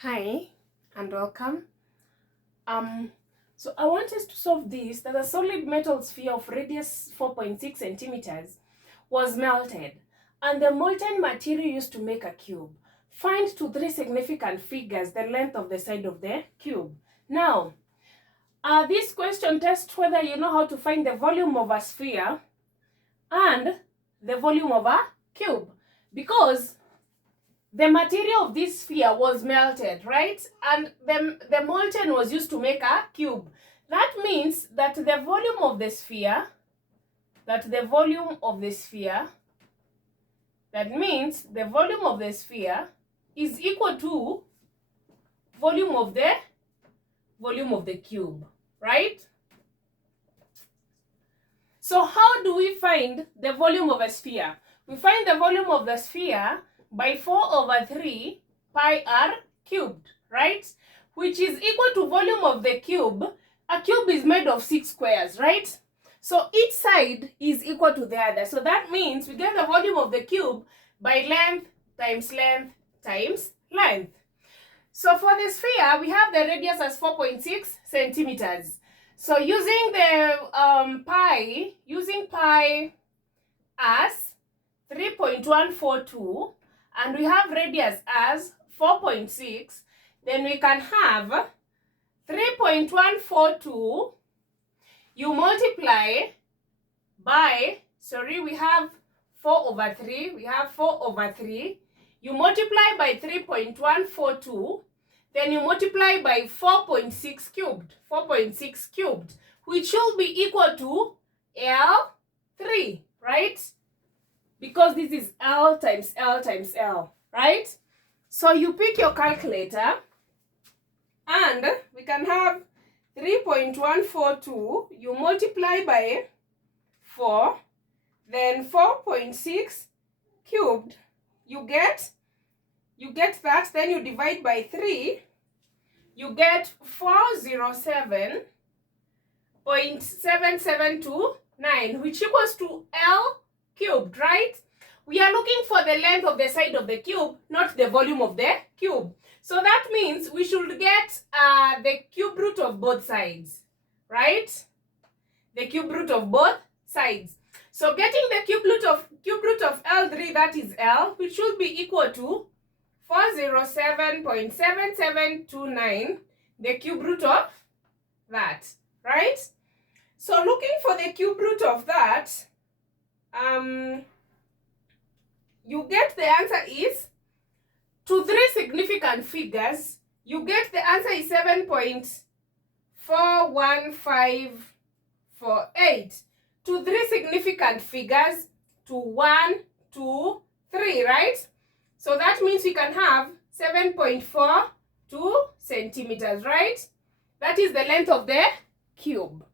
Hi and welcome. So I want us to solve this that a solid metal sphere of radius 4.6 centimeters was melted and the molten material used to make a cube. Find to three significant figures the length of the side of the cube. Now, this question tests whether you know how to find the volume of a sphere and the volume of a cube, because the material of this sphere was melted, right? And the molten was used to make a cube. That means that the volume of the sphere, that means the volume of the sphere is equal to volume of the cube, right? So how do we find the volume of a sphere? We find the volume of the sphere by 4/3 pi r cubed, right? Which is equal to volume of the cube. A cube is made of 6 squares, right? So each side is equal to the other. So that means we get the volume of the cube by length times length times length. So for the sphere, we have the radius as 4.6 centimeters. So using the pi as 3.142, and we have radius as 4.6, then we can have 3.142, you multiply by, we have 4/3, you multiply by 3.142, then you multiply by 4.6 cubed, which should be equal to L3, right? Because this is L times L times L, right? So you pick your calculator, and we can have 3.142, you multiply by 4, then 4.6 cubed, you get that, then you divide by 3, you get 407.7729, which equals to L cubed, right? We are looking for the length of the side of the cube, not the volume of the cube. So that means we should get the cube root of both sides, right? The cube root of both sides. So getting the cube root of L3, that is L, which should be equal to 407.7729, the cube root of that, right? So looking for the cube root of that, you get the answer is, to three significant figures, you get the answer is 7.41548. To three significant figures, to 1, 2, 3, right? So that means we can have 7.42 centimeters, right? That is the length of the cube.